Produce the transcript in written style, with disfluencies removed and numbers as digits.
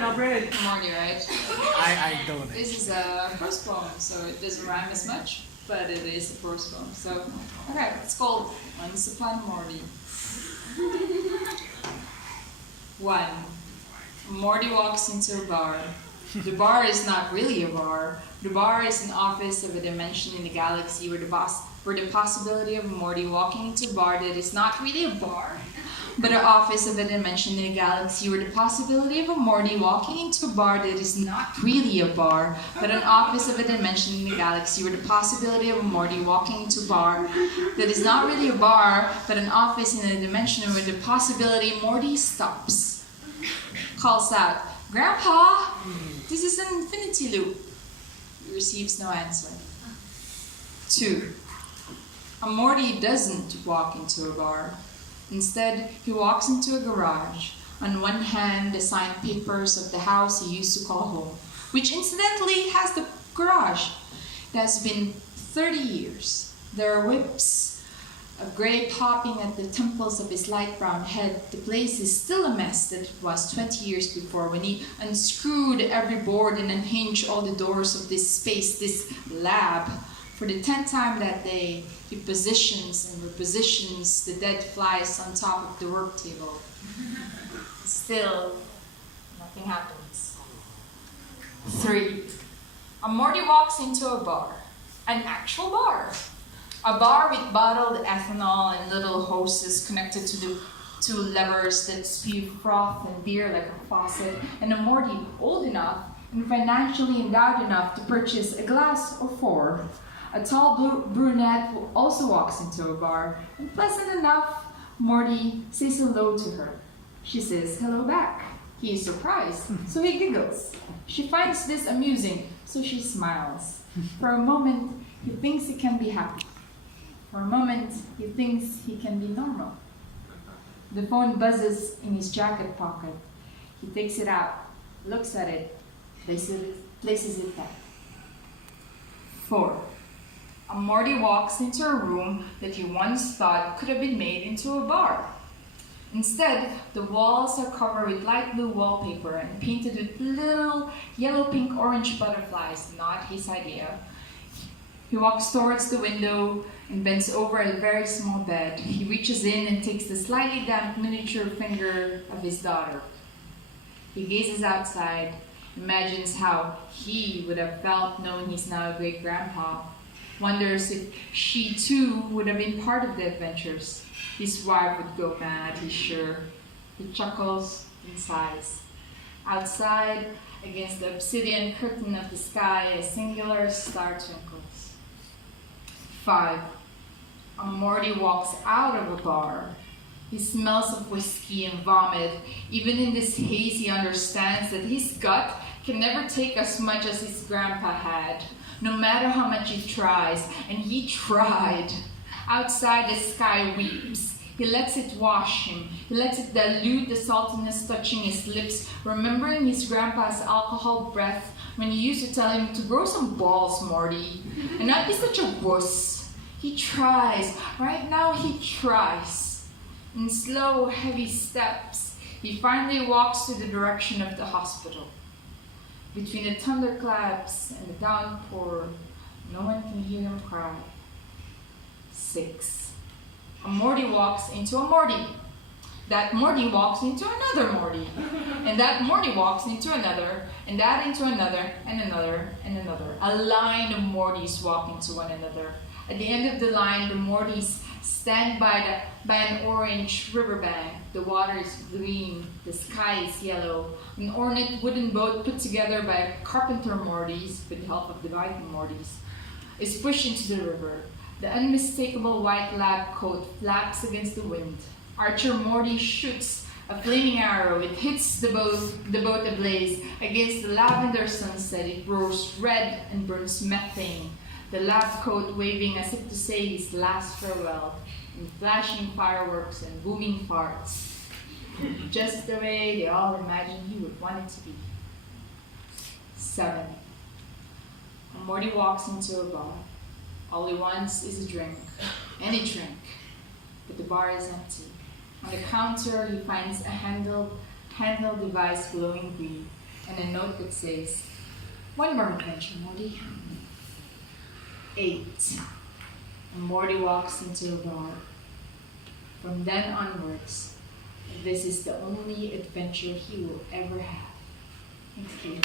Morty, right? I don't. This is a prose poem, so it doesn't rhyme as much, but it is a prose poem. So, okay, it's called Once Upon Morty. 1. Morty walks into a bar. The bar is not really a bar. The bar is an office of a dimension in the galaxy where the possibility of Morty walking into a bar that is not really a bar, but an office of a dimension in the galaxy where the possibility of a Morty walking into a bar that is not really a bar, but an office of a dimension in the galaxy where the possibility of a Morty walking into a bar that is not really a bar, but an office in a dimension where the possibility Morty stops. Calls out, "Grandpa, this is an infinity loop." He receives no answer. 2. A Morty doesn't walk into a bar. Instead, he walks into a garage. On one hand, the signed papers of the house he used to call home, which incidentally has the garage. It has been 30 years. There are whips of gray popping at the temples of his light brown head. The place is still a mess that it was 20 years before, when he unscrewed every board and unhinged all the doors of this space, this lab. For the 10th time that day, he positions and repositions the dead flies on top of the work table. Still, nothing happens. 3. A Morty walks into a bar. An actual bar. A bar with bottled ethanol and little hoses connected to the 2 levers that spew froth and beer like a faucet, and a Morty old enough and financially endowed enough to purchase a glass or 4. A tall brunette also walks into a bar, and pleasant enough, Morty says hello to her. She says hello back. He is surprised, so he giggles. She finds this amusing, so she smiles. For a moment, he thinks he can be happy. For a moment, he thinks he can be normal. The phone buzzes in his jacket pocket. He takes it out, looks at it, places it back. 4. A Morty walks into a room that he once thought could have been made into a bar. Instead, the walls are covered with light blue wallpaper and painted with little yellow, pink, orange butterflies, not his idea. He walks towards the window and bends over a very small bed. He reaches in and takes the slightly damp miniature finger of his daughter. He gazes outside, imagines how he would have felt knowing he's now a great-grandpa, wonders if she too would have been part of the adventures. His wife would go mad, he's sure. He chuckles and sighs. Outside, against the obsidian curtain of the sky, a singular star twinkles. 5. A Morty walks out of a bar. He smells of whiskey and vomit. Even in this haze, he understands that his gut can never take as much as his grandpa had, no matter how much he tries, and he tried. Outside, the sky weeps. He lets it wash him. He lets it dilute the saltiness touching his lips, remembering his grandpa's alcohol breath when he used to tell him to grow some balls, Morty, and not be such a wuss. He tries. Right now, he tries. In slow, heavy steps, he finally walks to the direction of the hospital. Between the thunderclaps and the downpour, no one can hear him cry. 6. A Morty walks into a Morty. That Morty walks into another Morty. And that Morty walks into another, and that into another, and another, and another. A line of Mortys walk into one another. At the end of the line, the Mortys stand by an orange riverbank. The water is green, the sky is yellow. An ornate wooden boat put together by carpenter Mortys, with the help of the Viking Mortys, is pushed into the river. The unmistakable white lab coat flaps against the wind. Archer Morty shoots a flaming arrow. It hits the boat ablaze. Against the lavender sunset, it grows red and burns methane. The lab coat waving as if to say his last farewell, in flashing fireworks and booming farts. Just the way they all imagined he would want it to be. 7. A Morty walks into a bar. All he wants is a drink, any drink, but the bar is empty. On the counter, he finds a handheld device glowing green. and a note that says, "One more adventure, Morty." 8. And Morty walks into a bar. From then onwards, this is the only adventure he will ever have. Thank you.